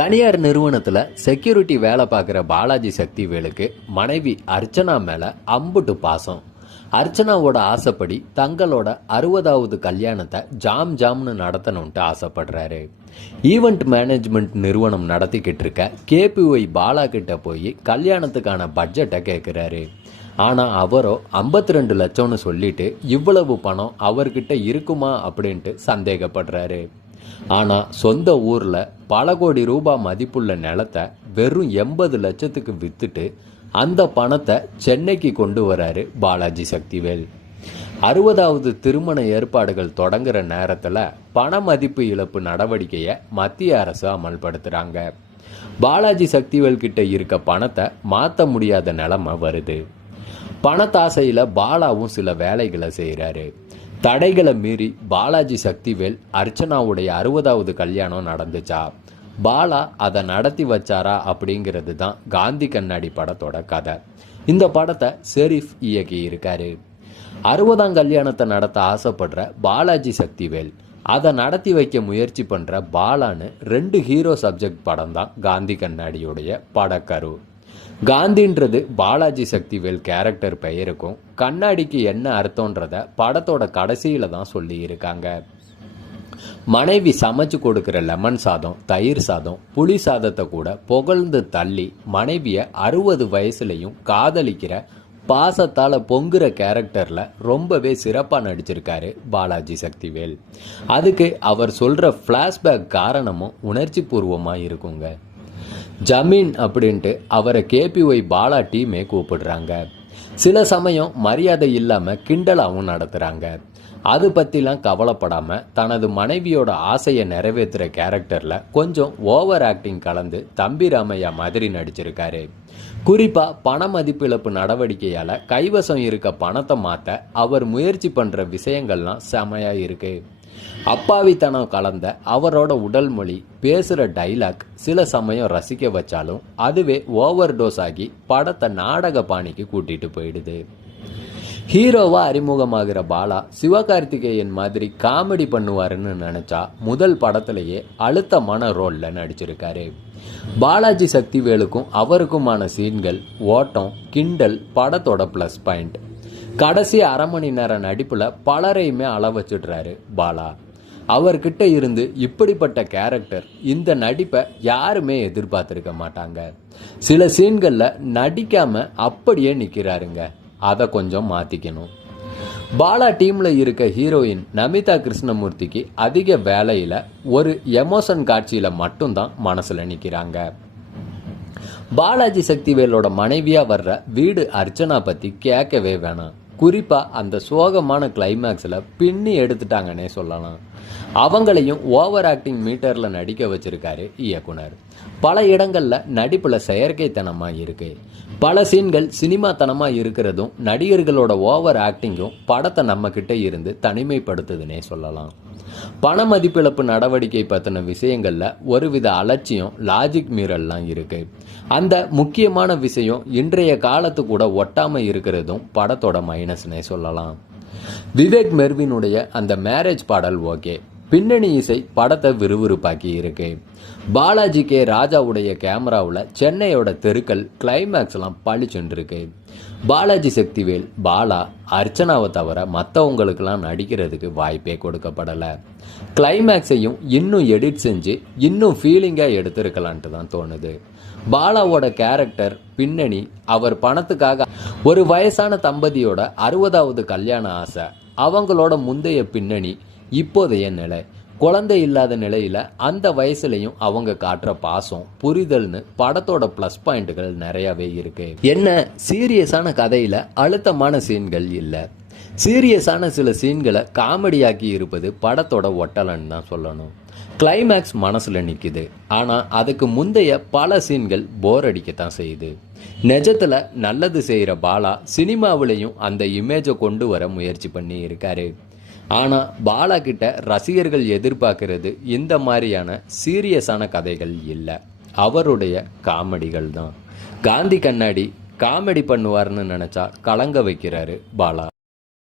தனியார் நிறுவனத்தில் செக்யூரிட்டி வேலை பார்க்குற பாலாஜி சக்திவேலுக்கு மனைவி அர்ச்சனா மேலே அம்புட்டு பாசம். அர்ச்சனாவோட ஆசைப்படி தங்களோட 60வது கல்யாணத்தை ஜாம்னு நடத்தணும்ட்டு ஆசைப்படுறாரு. ஈவெண்ட் மேனேஜ்மெண்ட் நிறுவனம் நடத்திக்கிட்டு இருக்க கேபிஒய் பாலா கிட்ட போய் கல்யாணத்துக்கான பட்ஜெட்டை கேட்குறாரு. ஆனால் அவரோ 52 லட்சம்னு சொல்லிட்டு இவ்வளவு பணம் அவர்கிட்ட இருக்குமா அப்படின்ட்டு சந்தேகப்படுறாரு. ஆனால் சொந்த ஊரில் பல கோடி ரூபாய் மதிப்புள்ள நிலத்தை வெறும் 80 லட்சத்துக்கு விற்றுட்டு அந்த பணத்தை சென்னைக்கு கொண்டு வராரு பாலாஜி சக்திவேல். 60வது திருமண ஏற்பாடுகள் தொடங்குற நேரத்தில் பண மதிப்பு இழப்பு நடவடிக்கையை மத்திய அரசு அமல்படுத்துகிறாங்க. பாலாஜி சக்திவேல் கிட்ட இருக்க பணத்தை மாற்ற முடியாத நிலைமை வருது. பணத்தாசையில் பாலாவும் சில வேலைகளை செய்கிறாரு. தடைகளை மீறி பாலாஜி சக்திவேல் அர்ச்சனாவுடைய 60வது கல்யாணம் நடந்துச்சா, பாலா அதை நடத்தி வச்சாரா அப்படிங்கிறது தான் காந்தி கண்ணாடி படத்தோட கதை. இந்த படத்தை ஷெரீஃப் இயக்கி இருக்காரு. 60ஆம் கல்யாணத்தை நடத்த ஆசைப்படுற பாலாஜி சக்திவேல் அதை நடத்தி வைக்க முயற்சி பண்ணுற பாலான்னு 2 ஹீரோ சப்ஜெக்ட் படம் தான் காந்தி கண்ணாடியுடைய படக்கரு. காந்தின்றது பாலாஜி சக்திவேல் கேரக்டர் பெயருக்கும் கண்ணாடிக்கு என்ன அர்த்தம்ன்றத படத்தோட கடைசியில் தான் சொல்லி இருக்காங்க. மனைவி சமைச்சு கொடுக்குற லெமன் சாதம், தயிர் சாதம், புளி சாதத்தை கூட புகழ்ந்து தள்ளி மனைவியை 60 வயசுலையும் காதலிக்கிற பாசத்தால் பொங்குற கேரக்டரில் ரொம்பவே சிறப்பாக நடிச்சிருக்காரு பாலாஜி சக்திவேல். அதுக்கு அவர் சொல்கிற ஃப்ளாஷ்பேக் காரணமும் உணர்ச்சி பூர்வமாக இருக்குங்க. ஜமீன் அப்படின்ட்டு அவரை கேபிஒய் பாலா டீமே கூப்பிடுறாங்க. சில சமயம் மரியாதை இல்லாமல் கிண்டலாகவும் நடத்துகிறாங்க. அது பற்றிலாம் கவலைப்படாமல் தனது மனைவியோட ஆசையை நிறைவேற்றுற கேரக்டரில் கொஞ்சம் ஓவர் ஆக்டிங் கலந்து தம்பி ராமையா மாதிரி நடிச்சிருக்காரு. குறிப்பாக பண மதிப்பிழப்பு நடவடிக்கையால் கைவசம் இருக்க பணத்தை மாற்ற அவர் முயற்சி பண்ணுற விஷயங்கள்லாம் செமையாக இருக்குது. அப்பாவித்தனம் கலந்த அவரோட உடல் மொழி, பேசுகிற டைலாக் சில சமயம் ரசிக்க வச்சாலும் அதுவே ஓவர் டோஸ் ஆகி படத்தை நாடக பாணிக்கு கூட்டிட்டு போயிடுது. ஹீரோவா அறிமுகமாகிற பாலா சிவகார்த்திகேயன் மாதிரி காமெடி பண்ணுவாருன்னு நினைச்சா முதல் படத்திலேயே அழுத்தமான ரோல்ல நடிச்சிருக்காரு. பாலாஜி சக்திவேலுக்கும் அவருக்குமான சீன்கள், ஓட்டம், கிண்டல் படத்தோட ப்ளஸ் பாயிண்ட். கடைசி அரை மணி நேர நடிப்புல பலரையுமே அள வச்சிடுறாரு பாலா. அவர்கிட்ட இருந்து இப்படிப்பட்ட கேரக்டர், இந்த நடிப்பை யாருமே எதிர்பார்த்திருக்க மாட்டாங்க. சில சீன்கள்ல நடிக்காம அப்படியே நிக்கிறாருங்க. அதை கொஞ்சம் மாத்திக்கணும். பாலா டீம்ல இருக்க ஹீரோயின் நமிதா கிருஷ்ணமூர்த்திக்கு அதிக வேலையில ஒரு எமோஷன் காட்சியில மட்டும்தான் மனசுல நிக்கிறாங்க. பாலாஜி சக்திவேலோட மனைவியா வர்ற வீடு அர்ச்சனா பத்தி கேட்கவே வேணாம். குறிப்பா அந்த சோகமான கிளைமேக்ஸில் பின்னி எடுத்துட்டாங்கன்னே சொல்லலாம். அவங்களையும் ஓவர் ஆக்டிங் மீட்டர்ல நடிக்க வச்சிருக்காரு இயக்குனர். பல இடங்கள்ல நடிப்புல செயற்கைத்தனமா இருக்கு. பல சீன்கள் சினிமாத்தனமா இருக்கிறதும் நடிகர்களோட ஓவர் ஆக்டிங்கும் படத்தை நம்ம கிட்ட இருந்து தனிமைப்படுத்துதுன்னே சொல்லலாம். பண மதிப்பிழப்பு நடவடிக்கை பற்றின விஷயங்கள்ல ஒருவித அலட்சியம், லாஜிக் மீறல்லாம் இருக்கு. அந்த முக்கியமான விஷயம் இன்றைய காலத்து கூட ஒட்டாம இருக்கிறதும் படத்தோட மைனஸ்னே சொல்லலாம். விவேக் மெர்வினுடைய அந்த மேரேஜ் பாடல் ஓகே, பின்னணி இசை படத்தை விறுவிறுப்பாக்கி இருக்கு. பாலாஜி கே ராஜாவுடைய கேமராவில் சென்னையோட தெருக்கள், கிளைமேக்ஸ்லாம் பழிச்சுன்னு இருக்கு. பாலாஜி சக்திவேல், பாலா, அர்ச்சனாவை தவிர மற்றவங்களுக்கெல்லாம் நடிக்கிறதுக்கு வாய்ப்பே கொடுக்கப்படலை. கிளைமேக்ஸையும் இன்னும் எடிட் செஞ்சு இன்னும் ஃபீலிங்காக எடுத்திருக்கலான்ட்டு தான் தோணுது. பாலாவோட கேரக்டர், பின்னணி, அவர் பணத்துக்காக ஒரு வயசான தம்பதியோட 60வது கல்யாண ஆசை, அவங்களோட முந்தைய பின்னணி, இப்போதைய நிலை, குழந்தை இல்லாத நிலையில அந்த வயசுலையும் அவங்க காட்டுற பாசம், புரிதல்னு படத்தோட பிளஸ் பாயிண்ட்கள் நிறையவே இருக்கு. என்ன சீரியஸான கதையில அழுத்தமான சீன்கள் இல்லை. சீரியஸான சில சீன்களை காமெடியாக்கி இருப்பது படத்தோட ஒட்டலன்னு தான் சொல்லணும். கிளைமேக்ஸ் மனசுல நிக்குது. ஆனா அதுக்கு முந்தைய பல சீன்கள் போர் அடிக்கத்தான் செய்யுது. நிஜத்துல நல்லது செய்யற பாலா சினிமாவிலையும் அந்த இமேஜை கொண்டு வர முயற்சி பண்ணி இருக்காரு. ஆனால் பாலா கிட்ட ரசிகர்கள் எதிர்பார்க்கறது இந்த மாதிரியான சீரியஸான கதைகள் இல்லை, அவருடைய காமெடிகள் தான். காந்தி கண்ணாடி காமெடி பண்ணுவார்னு நினச்சா கலங்க வைக்கிறாரு பாலா.